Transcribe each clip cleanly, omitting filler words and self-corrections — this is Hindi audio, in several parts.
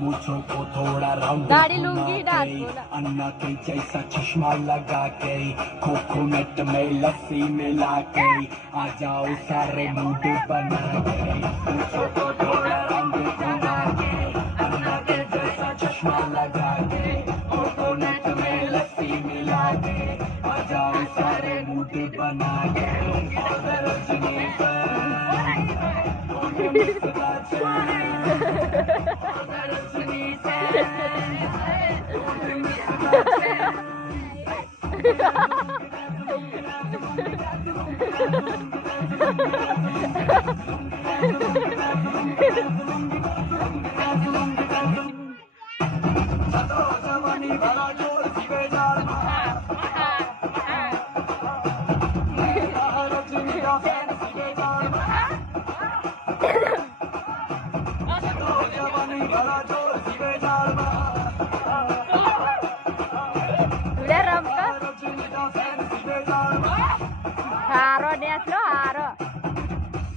मूछों को थोड़ा राउंड दाढ़ी लूंगी डांस बोला अन्ना के जैसा चश्मा लगा के कोकोनट में लस्सी मिला के आ जाओ सारे मूड बना के मूछों को थोड़ा राउंड घुमा के अन्ना के जैसा चश्मा लगा के कोकोनट में लस्सी मिला के आ जाओ सारे मूड बना के रजनी हारो dance lo हारो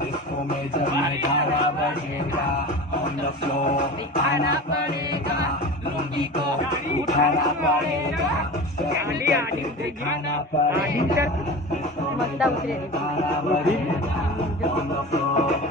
इसको में जब नगाड़ा बजेगा on the floor आना पड़ेगा लुंगी को उठाना पड़ेगा दिखाना पड़ेगा मस्ता उतरे on the floor